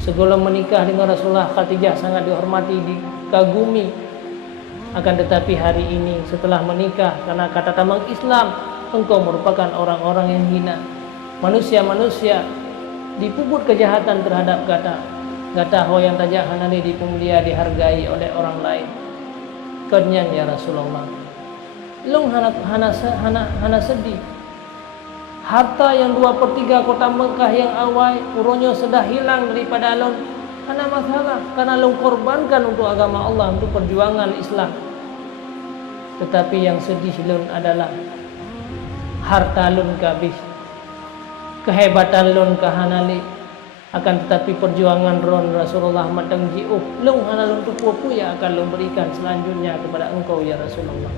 Sebelum menikah dengan Rasulullah, Khadijah sangat dihormati, dikagumi. Akan tetapi hari ini setelah menikah, karena kata tamang Islam, engkau merupakan orang-orang yang hina. Manusia-manusia dipuput kejahatan terhadap gata ho yang tajak hanani dipemulia dihargai oleh orang lain. Kenyan ya Rasulullah. Long hana sedih. Harta yang 2/3 kota Mekah yang awal uronyo sudah hilang daripada lon. Hana masalah karena long korbankan untuk agama Allah, untuk perjuangan Islam. Tetapi yang sedih lon adalah harta lon kabis, kehebatan lon kahanali. Akan tetapi perjuangan ron Rasulullah matang jiuh lon hana lon tupu ya akan lon berikan selanjutnya kepada engkau ya Rasulullah.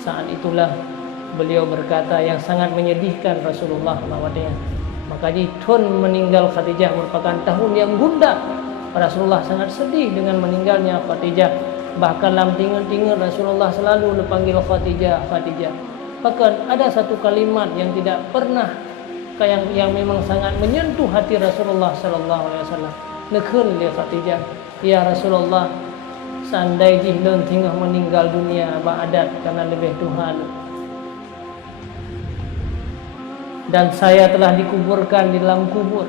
Saat itulah beliau berkata yang sangat menyedihkan Rasulullah mawadnya. Makanya Tun meninggal Khadijah merupakan tahun yang gundah. Rasulullah sangat sedih dengan meninggalnya Khadijah. Bahkan dalam tinggal-tinggal Rasulullah selalu dipanggil Khadijah, Khadijah. Bahkan ada satu kalimat yang tidak pernah yang memang sangat menyentuh hati Rasulullah sallallahu alaihi wasallam. Nekun dia Khadijah, ya Rasulullah, seandainya jihlun tinggal meninggal dunia ba'adat karena lebih Tuhan. Dan saya telah dikuburkan di dalam kubur.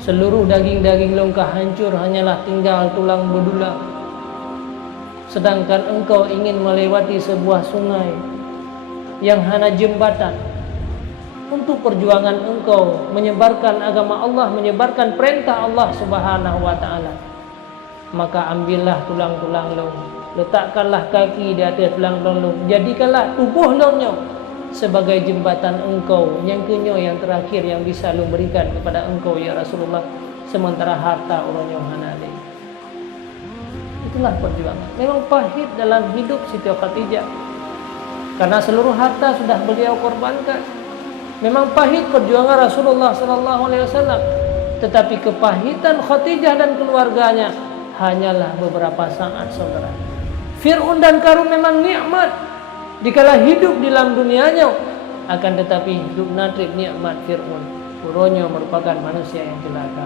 Seluruh daging-daging longkah hancur, hanyalah tinggal tulang belulang. Sedangkan engkau ingin melewati sebuah sungai yang hana jembatan untuk perjuangan engkau menyebarkan agama Allah, menyebarkan perintah Allah Subhanahu wa taala. Maka ambillah tulang-tulang long, letakkanlah kaki di atas tulang-tulang long, jadikanlah tubuh longnya sebagai jembatan engkau yang kenyo yang terakhir yang bisa lu berikan kepada engkau ya Rasulullah, sementara harta orangnya hanali. Itulah perjuangan. Memang pahit dalam hidup Siti Khadijah karena seluruh harta sudah beliau korbankan. Memang pahit perjuangan Rasulullah sallallahu alaihi wasallam, tetapi kepahitan Khadijah dan keluarganya hanyalah beberapa saat, saudara. Fir'aun dan Qarun memang nikmat dikala hidup di dalam dunianya, akan tetapi hidup natrib nikmat Fir'aun. Uronyo merupakan manusia yang celaka.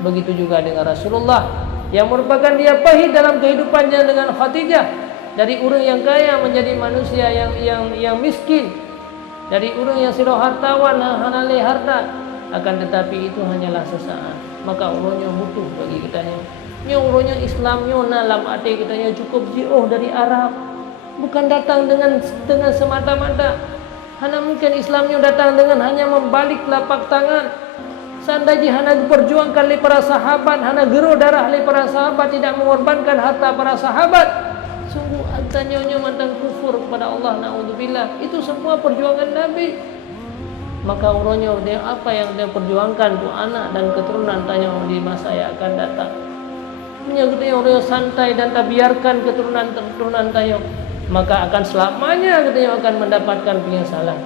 Begitu juga dengan Rasulullah yang merupakan dia pahit dalam kehidupannya dengan Khadijah. Dari orang yang kaya menjadi manusia yang miskin. Dari orang yang siro hartawan hanale harta, akan tetapi itu hanyalah sesaat. Maka uronyo butuh bagi kitanya. Uronyo Islamnya dalam hati kitanya cukup jauh dari Arab. Bukan datang dengan semata-mata. Hanya mungkin Islamnya datang dengan hanya membalik telapak tangan. Seandainya hanya diperjuangkan oleh para sahabat, hanya geruh darah oleh para sahabat, tidak mengorbankan harta para sahabat, sungguh hartanya mantan kufur kepada Allah, na'udzubillah. Itu semua perjuangan Nabi. Maka uronnya dia apa yang dia perjuangkan untuk anak dan keturunan tanya di masa yang akan datang. Menyangkutnya orang santai dan tak biarkan keturunan tanya, maka akan selamanya katanya akan mendapatkan penyesalan.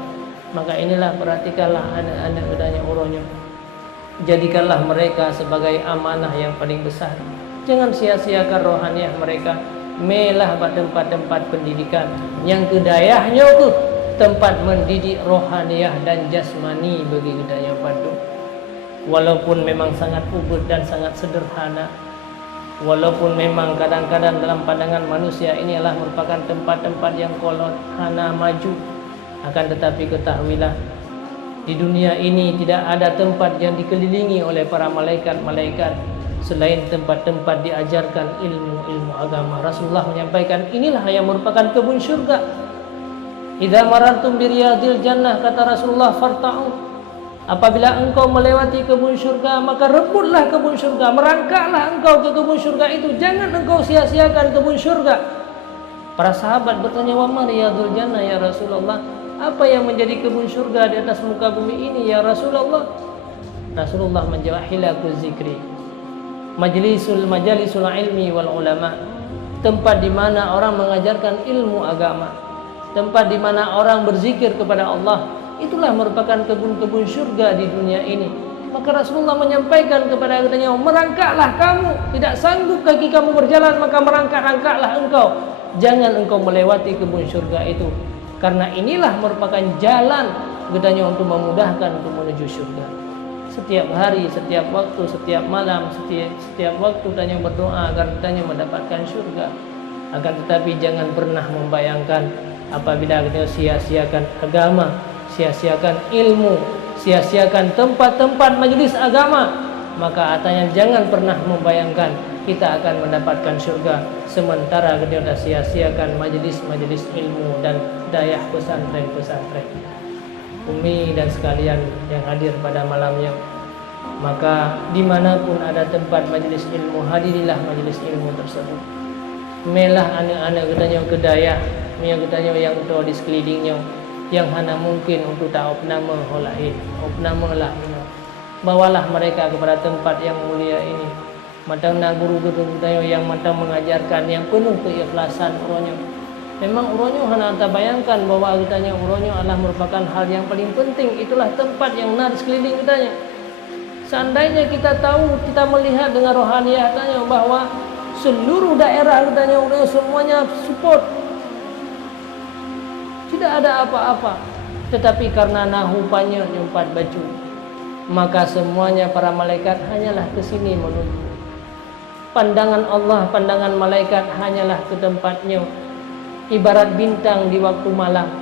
Maka inilah perhatikanlah anak-anak katanya uronnya. Jadikanlah mereka sebagai amanah yang paling besar. Jangan sia-siakan rohaniah mereka. Melah pada tempat-tempat pendidikan yang kedayahnya tu tempat mendidik rohaniah dan jasmani bagi kedaya padu. Walaupun memang sangat ubud dan sangat sederhana, walaupun memang kadang-kadang dalam pandangan manusia ini adalah merupakan tempat-tempat yang kolot, hana maju, akan tetapi ketahuilah di dunia ini tidak ada tempat yang dikelilingi oleh para malaikat-malaikat selain tempat-tempat diajarkan ilmu-ilmu agama. Rasulullah menyampaikan inilah yang merupakan kebun syurga. Idza marartum bi riyadil jannah, kata Rasulullah, farta'u. Apabila engkau melewati kebun syurga, maka rebutlah kebun syurga, merangkaklah engkau ke kebun syurga itu. Jangan engkau sia-siakan kebun syurga. Para sahabat bertanya, wa ma riyadul jannah ya Rasulullah? Apa yang menjadi kebun syurga di atas muka bumi ini ya Rasulullah? Rasulullah menjawab, hilakul zikri, majalisul ilmi wal ulama. Tempat di mana orang mengajarkan ilmu agama, tempat di mana orang berzikir kepada Allah, itulah merupakan kebun-kebun syurga di dunia ini. Maka Rasulullah menyampaikan kepada katanya, merangkaklah kamu, tidak sanggup kaki kamu berjalan, maka merangkak-rangkaklah engkau. Jangan engkau melewati kebun syurga itu, karena inilah merupakan jalan katanya untuk memudahkan untuk menuju syurga. Setiap hari, setiap waktu, setiap malam, setiap waktu katanya berdoa agar katanya mendapatkan syurga. Akan tetapi jangan pernah membayangkan apabila katanya sia-siakan agama, sia-siakan ilmu, sia-siakan tempat-tempat majelis agama, maka katanya jangan pernah membayangkan kita akan mendapatkan syurga sementara kita sudah sia-siakan majelis-majelis ilmu dan dayah pesantren-pesantren. Umi dan sekalian yang hadir pada malamnya, maka dimanapun ada tempat majelis ilmu, hadirilah majelis ilmu tersebut. Melah anak-anak katanya ke dayah, yang katanya yang tu di sekelilingnya, yang hana mungkin untuk tak opnama holain, opnama lah ini. Bawalah mereka kepada tempat yang mulia ini. Matangna guru-guru kita yang matang mengajarkan yang penuh keikhlasan urangnya. Memang urangnya hana anda bayangkan bahwa katanya urangnya adalah merupakan hal yang paling penting. Itulah tempat yang ada di sekeliling katanya. Seandainya kita tahu, kita melihat dengan rohaniah katanya bahwa seluruh daerah katanya urangnya semuanya support, tidak ada apa-apa, tetapi karena nahupanya nyumpat baju, maka semuanya para malaikat hanyalah ke sini menuju. Pandangan Allah, pandangan malaikat hanyalah ke tempatnya, ibarat bintang di waktu malam.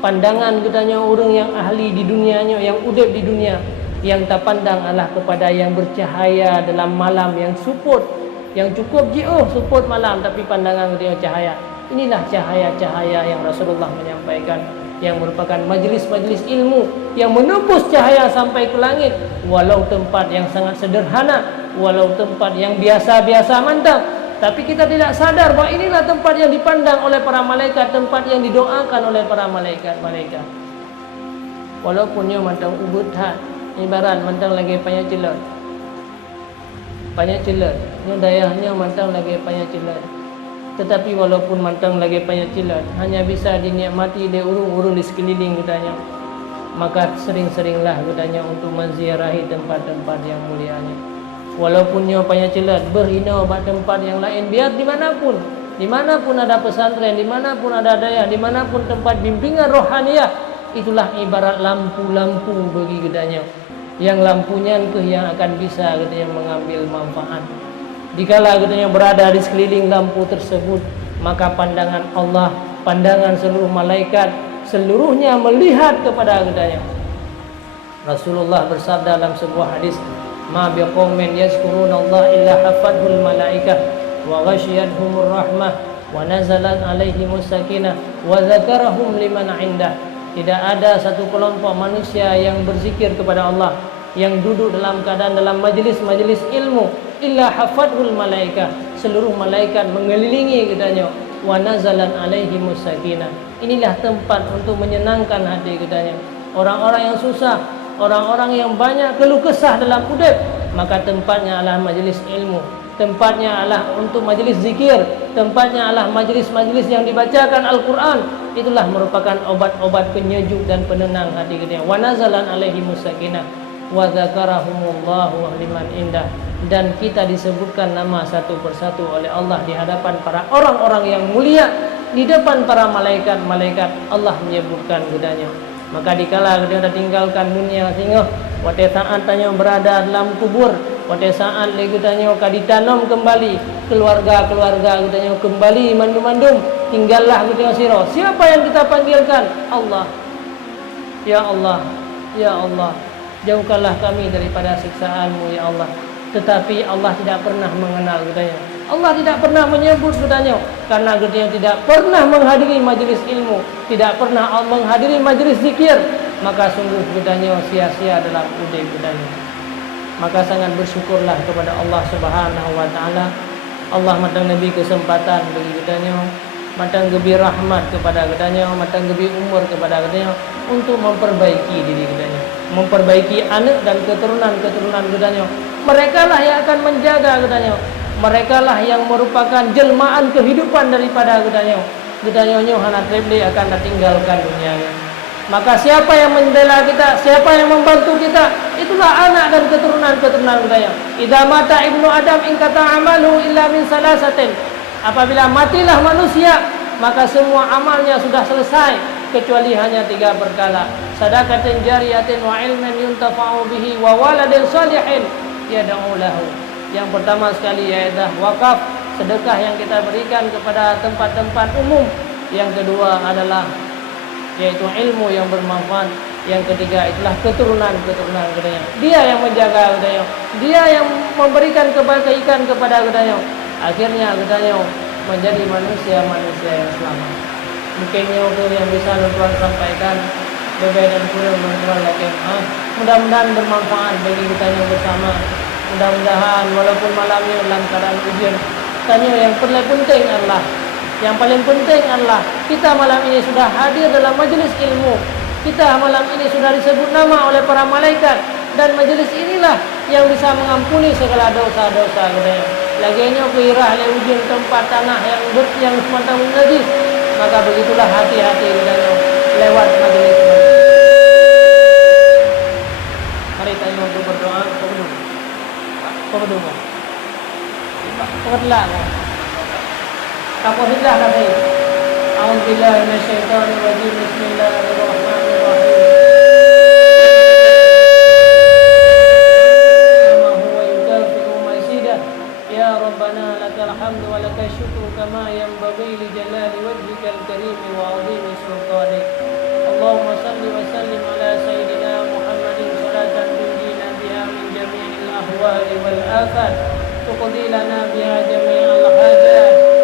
Pandangan katanya orang yang ahli di dunianya, yang udip di dunia, yang tak pandang adalah kepada yang bercahaya dalam malam, yang support, yang cukup support malam, tapi pandangan katanya cahaya. Inilah cahaya-cahaya yang Rasulullah menyampaikan, yang merupakan majlis-majlis ilmu yang menembus cahaya sampai ke langit, walau tempat yang sangat sederhana, walau tempat yang biasa-biasa mantap, tapi kita tidak sadar bahwa inilah tempat yang dipandang oleh para malaikat, tempat yang didoakan oleh para malaikat-malaikat. Walaupun dia mantang ubud hat, ibarat mantang lagi banyak celat, ini dayahnya mantang lagi banyak celat. Tetapi walaupun mantang lagi banyak cilat, hanya bisa dinikmati oleh urung-urung di sekeliling katanya. Maka sering-seringlah katanya untuk menziarahi tempat-tempat yang mulianya. Walaupun nyo banyak cilat, berhina pada tempat yang lain, biar dimanapun ada pesantren, dimanapun ada daya, dimanapun tempat bimbingan rohaniah, itulah ibarat lampu-lampu bagi katanya. Yang lampunya yang akan bisa katanya mengambil manfaat. Dikala katanya berada di sekeliling lampu tersebut, maka pandangan Allah, pandangan seluruh malaikat, seluruhnya melihat kepada katanya. Rasulullah bersabda dalam sebuah hadis, "Ma biqaumin yazkuruna Allah illa hafadhul malaikah wa ghasyiyatuhumur rahmah wa nazalat alaihimus sakinah wa dzakarahum liman 'indah." Tidak ada satu kelompok manusia yang berzikir kepada Allah, yang duduk dalam keadaan dalam majlis-majlis ilmu, illa hafadhul malaikah, seluruh malaikat mengelilingi katanya, wa nazalan alaihimus sakinah. Inilah tempat untuk menyenangkan hati katanya. Orang-orang yang susah, orang-orang yang banyak keluh kesah dalam hidup, maka tempatnya adalah majlis ilmu, tempatnya adalah untuk majlis zikir, tempatnya adalah majlis-majlis yang dibacakan Al-Quran. Itulah merupakan obat-obat penyejuk dan penenang hati katanya. Wa nazalan alaihimus sakinah wa dzakarahumullahu liman indah. Dan kita disebutkan nama satu persatu oleh Allah di hadapan para orang-orang yang mulia, di depan para malaikat-malaikat. Allah menyebutkan katanya. Maka dikala kita tinggalkan dunia sehingga pada saat tanya berada dalam kubur, pada saat katanya ditanam kembali keluarga-keluarga katanya kembali mandum-mandum, tinggallah katanya sira. Siapa yang kita panggilkan? Allah. Ya Allah, ya Allah, jauhkanlah kami daripada siksaan-Mu ya Allah. Tetapi Allah tidak pernah mengenal katanya. Allah tidak pernah menyebut katanya, karena katanya tidak pernah menghadiri majlis ilmu, tidak pernah menghadiri majlis zikir, maka sungguh katanya sia-sia dalam udai katanya. Maka sangat bersyukurlah kepada Allah Subhanahu wa taala. Allah matang nabi kesempatan bagi katanya, matang gebi rahmat kepada katanya, matang gebi umur kepada katanya untuk memperbaiki diri katanya, memperbaiki anak dan keturunan-keturunan katanya. Mereka lah yang akan menjaga katanya. Mereka lah yang merupakan jelmaan kehidupan daripada katanya. Katanya hana treble akan tinggalkan dunia. Maka siapa yang membela kita, siapa yang membantu kita, itulah anak dan keturunan-keturunan kita. Idza mata ibnu Adam in kata amalu illa min salasatin. Apabila matilah manusia, maka semua amalnya sudah selesai kecuali hanya 3 perkara. Sadaqatin jariyatin wa ilmin yuntafa'u bihi wa waladin salihin yad'u lahu. Yang pertama sekali ialah wakaf, sedekah yang kita berikan kepada tempat-tempat umum. Yang kedua adalah yaitu ilmu yang bermanfaat. Yang ketiga itulah keturunan-keturunan gedayang. Dia yang menjaga gedayang. Dia yang memberikan kebaikan kepada gedayang. Akhirnya gedayang menjadi manusia-manusia yang selamat. Mungkin itu yang bisa Tuhan sampaikan. Berbeda dan kurang menurut lagi. Mudah-mudahan bermanfaat bagi kita yang bersama. Mudah-mudahan walaupun malamnya dalam keadaan ujian, tanya yang paling penting adalah kita malam ini sudah hadir dalam majlis ilmu. Kita malam ini sudah disebut nama oleh para malaikat, dan majlis inilah yang bisa mengampuni segala dosa-dosa kita. Laginya kuirah le ujian tempat tanah yang semata najis, maka begitulah hati-hati kita lewat majlis. Mari kita untuk berdoa. Berdoa. Berdoa. Alhamdulillah kata A'udzubillahi minasyaitonir rajim. Bismillahirrahmanirrahim. Kama huwa yudafi'u masidah. Ya Rabbana lakal hamdu wa lakal syukru kama yanbaghi li jalali wajhikal karim wa 'azimi sultanik. Allahumma salli wa sallim ala sayyidina Muhammadin salatan tunjina biha min jami'il ahwali wal afat. Tuqdi lana biha jami'al hajat.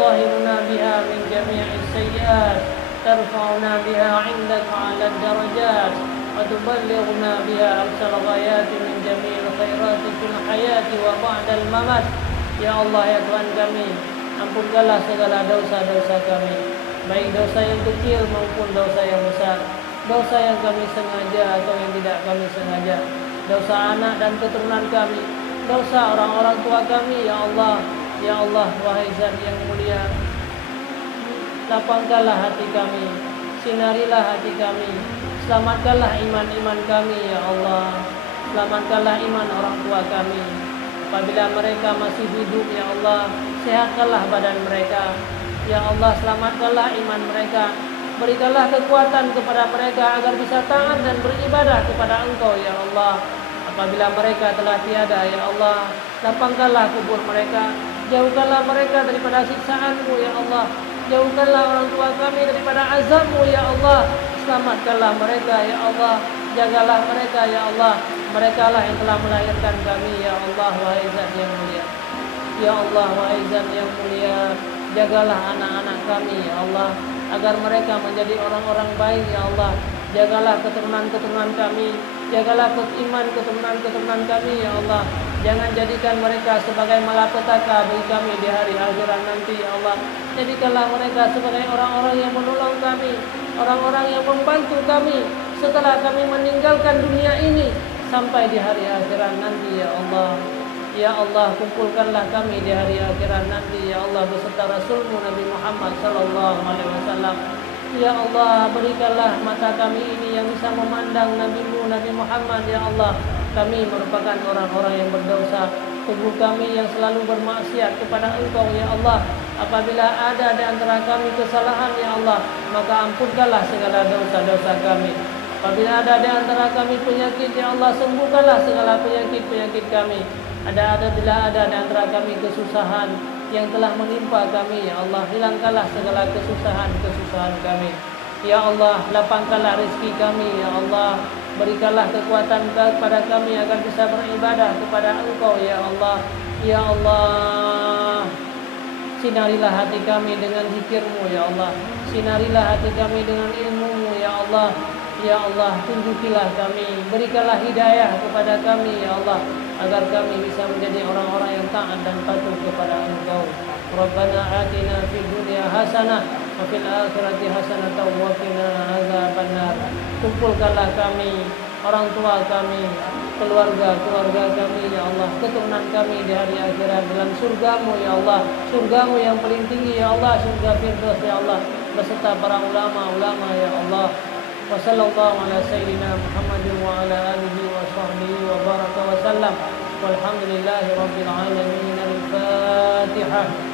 تطهرنا بها من جميع السيئات ترفعنا بها عندك على الدرجات وتبلغنا بها أقصى الغايات من جميع الخيرات في الحياة وبعد الممات. Ya Allah, ya Tuhan kami, ampunkanlah segala dosa-dosa kami, baik dosa yang kecil maupun dosa yang besar, dosa yang kami sengaja atau yang tidak kami sengaja, dosa anak dan keturunan kami, dosa orang-orang tua kami. Ya Allah, ya Allah, wahai Zat yang mulia, lapangkanlah hati kami, sinarilah hati kami, selamatkanlah iman-iman kami. Ya Allah, selamatkanlah iman orang tua kami. Apabila mereka masih hidup, ya Allah, sehatkanlah badan mereka. Ya Allah, selamatkanlah iman mereka. Berikanlah kekuatan kepada mereka agar bisa taat dan beribadah kepada Engkau. Ya Allah, apabila mereka telah tiada, ya Allah, lapangkanlah kubur mereka. Jauhkanlah mereka daripada siksaan-Mu, ya Allah. Jauhkanlah orang tua kami daripada azab-Mu, ya Allah. Selamatkanlah mereka, ya Allah. Jagalah mereka, ya Allah. Mereka lah yang telah melahirkan kami, ya Allah, wahai Zat yang mulia. Ya Allah, wahai Zat yang mulia, jagalah anak-anak kami, ya Allah, agar mereka menjadi orang-orang baik, ya Allah. Jagalah keturunan-keturunan kami, jagalah iman keturunan-keturunan kami, ya Allah. Jangan jadikan mereka sebagai malapetaka bagi kami di hari akhirat nanti, ya Allah. Jadikanlah mereka sebagai orang-orang yang menolong kami, orang-orang yang membantu kami setelah kami meninggalkan dunia ini sampai di hari akhirat nanti, ya Allah. Ya Allah, kumpulkanlah kami di hari akhirat nanti, ya Allah, beserta Rasul-Mu Nabi Muhammad sallallahu alaihi wasallam. Ya Allah, berikanlah mata kami ini yang bisa memandang Nabi-Mu Nabi Muhammad, ya Allah. Kami merupakan orang-orang yang berdosa. Tubuh kami yang selalu bermaksiat kepada Engkau, ya Allah. Apabila ada di antara kami kesalahan, ya Allah, maka ampunkanlah segala dosa-dosa kami. Apabila ada di antara kami penyakit, ya Allah, sembuhkanlah segala penyakit-penyakit kami. Bila ada di antara kami kesusahan yang telah menimpa kami, ya Allah, hilangkanlah segala kesusahan kami. Ya Allah, lapangkanlah rezeki kami, ya Allah. Berikanlah kekuatan kepada kami agar bisa beribadah kepada Engkau, ya Allah. Ya Allah, sinarilah hati kami dengan zikir-Mu, ya Allah. Sinarilah hati kami dengan ilmu-Mu, ya Allah. Ya Allah, tunjukilah kami, berikanlah hidayah kepada kami, ya Allah, agar kami bisa menjadi orang-orang yang taat dan patuh kepada Engkau. Rabbana atina fid dunya hasanah wa fil akhirati hasanah wa qina adzabannar. Kumpulkanlah kami, orang tua kami, keluarga kami, ya Allah, keturunan kami di hari akhirat dalam surga-Mu, ya Allah. Surga-Mu yang paling tinggi, ya Allah, surga Firdaus, ya Allah, beserta para ulama-ulama, ya Allah. وصلى الله على سيدنا محمد وعلى آله وصحبه وبارك وسلم والحمد لله رب العالمين. الفاتحة.